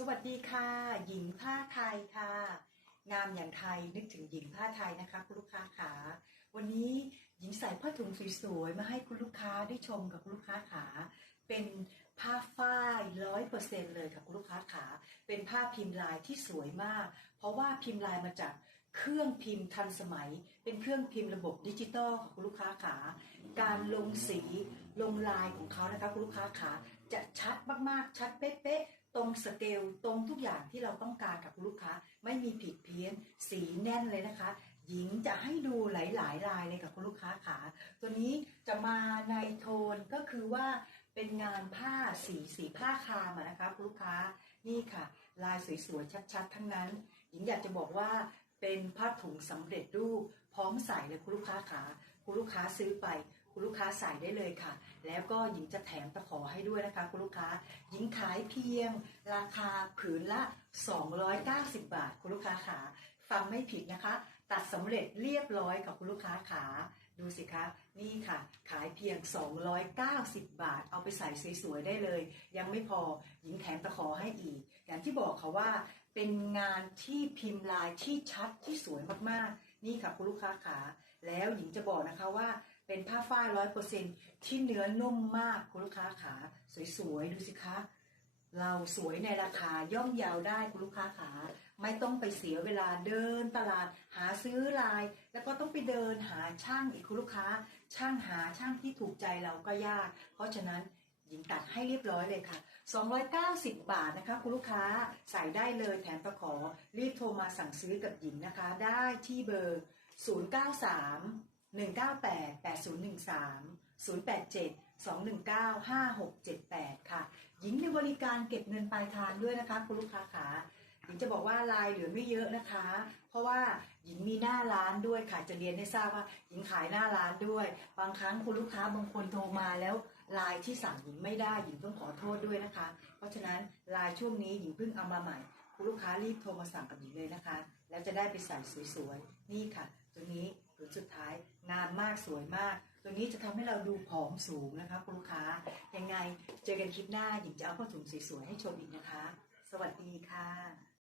สวัสดีค่ะ หญิงผ้าไทยค่ะ งามอย่างไทยนึกถึงหญิงผ้าไทยนะคะคุณลูกค้าขาวันนี้หญิงใส่ผ้าถุงสวยๆมาให้คุณลูกค้าได้ชมกับคุณลูกค้าขาเป็นผ้าฝ้ายร้อยเปอร์เซ็นเลยค่ะคุณลูกค้าขาเป็นผ้าพิมพ์ลายที่สวยมาก เพราะว่าพิมพ์ลายมาจากเครื่องพิมพ์ทันสมัย เป็นเครื่องพิมพ์ระบบดิจิตอลค่ะคุณลูกค้าขาการลงสีลงลายของเขานะคะคุณลูกค้าขาจะชัดมากๆชัดเป๊ะๆ ตรงสเกลตรงทุกอย่างที่เราต้องการกับคุณลูกค้า ไม่มีผิดเพี้ยนสีแน่นเลยนะคะ หญิงจะให้ดูหลายๆลายเลยกับคุณลูกค้าขา ตัวนี้จะมาในโทนก็คือว่าเป็นงานผ้าสีสีผ้าคามอะนะคะคุณลูกค้านี่ค่ะ ลายสวยๆชัดๆ ทั้งนั้น หญิงอยากจะบอกว่าเป็นผ้าถุงสำเร็จรูปพร้อมใส่เลยคุณลูกค้าขาคุณลูกค้าซื้อไป คุณลูกค้าใส่ได้เลยค่ะ แล้วก็หญิงจะแถมตะขอให้ด้วยนะคะ คุณลูกค้าหญิงขายเพียง ราคาผืนละ 290 บาท คุณลูกค้าขาฟังไม่ผิดนะคะ ตัดสำเร็จเรียบร้อยกับคุณลูกค้าขาดูสิคะ นี่ค่ะ ขายเพียง 290 บาท เอาไปใส่สวยๆได้เลย ยังไม่พอหญิงแถมตะขอให้อีก อย่างที่บอกค่ะว่า เป็นงานที่พิมพ์ลายที่ชัดที่สวยมากๆ นี่ค่ะคุณลูกค้าขาแล้วหญิงจะบอกนะคะว่าเป็นผ้าฝ้ายร้อยเปอร์เซ็นที่เนื้อนุ่มมากคุณลูกค้าขาสวยๆดูสิคะเราสวยในราคาย่อมยาวได้คุณลูกค้าขาไม่ต้องไปเสียเวลาเดินตลาดหาซื้อลาย แล้วก็ต้องไปเดินหาช่างอีกคุณลูกค้า ช่างหาช่างที่ถูกใจเราก็ยาก เพราะฉะนั้น หญิงตัดให้เรียบร้อยเลยค่ะ 290 บาทนะคะ คุณลูกค้าใส่ได้เลยแถมประขอ รีบโทรมาสั่งซื้อกับหญิงนะคะ ได้ที่เบอร์ 093 198 8013 087 219 5678 ค่ะ หญิงมีบริการเก็บเงินปลายทางด้วยนะคะ คุณลูกค้าขา หญิงจะบอกว่าลายเหลือไม่เยอะนะคะ เพราะว่าหญิงมีหน้าร้านด้วยค่ะจะเรียนให้ทราบว่าหญิงขายหน้าร้านด้วย บางครั้งคุณลูกค้าบางคนโทรมาแล้วลายที่สั่งหญิงไม่ได้หญิงต้องขอโทษด้วยนะคะ เพราะฉะนั้นลายช่วงนี้หญิงเพิ่งเอามาใหม่ คุณลูกค้ารีบโทรมาสั่งกับหญิงเลยนะคะ แล้วจะได้ไปใส่สวยๆนี่ค่ะ ตัวนี้ผืนสุดท้ายงามมากสวยมาก ตัวนี้จะทำให้เราดูผอมสูงนะคะคุณลูกค้ายังไงเจอกันคลิปหน้าหญิงจะเอาผ้าถุงสวยๆให้ชมอีกนะคะ สวัสดีค่ะ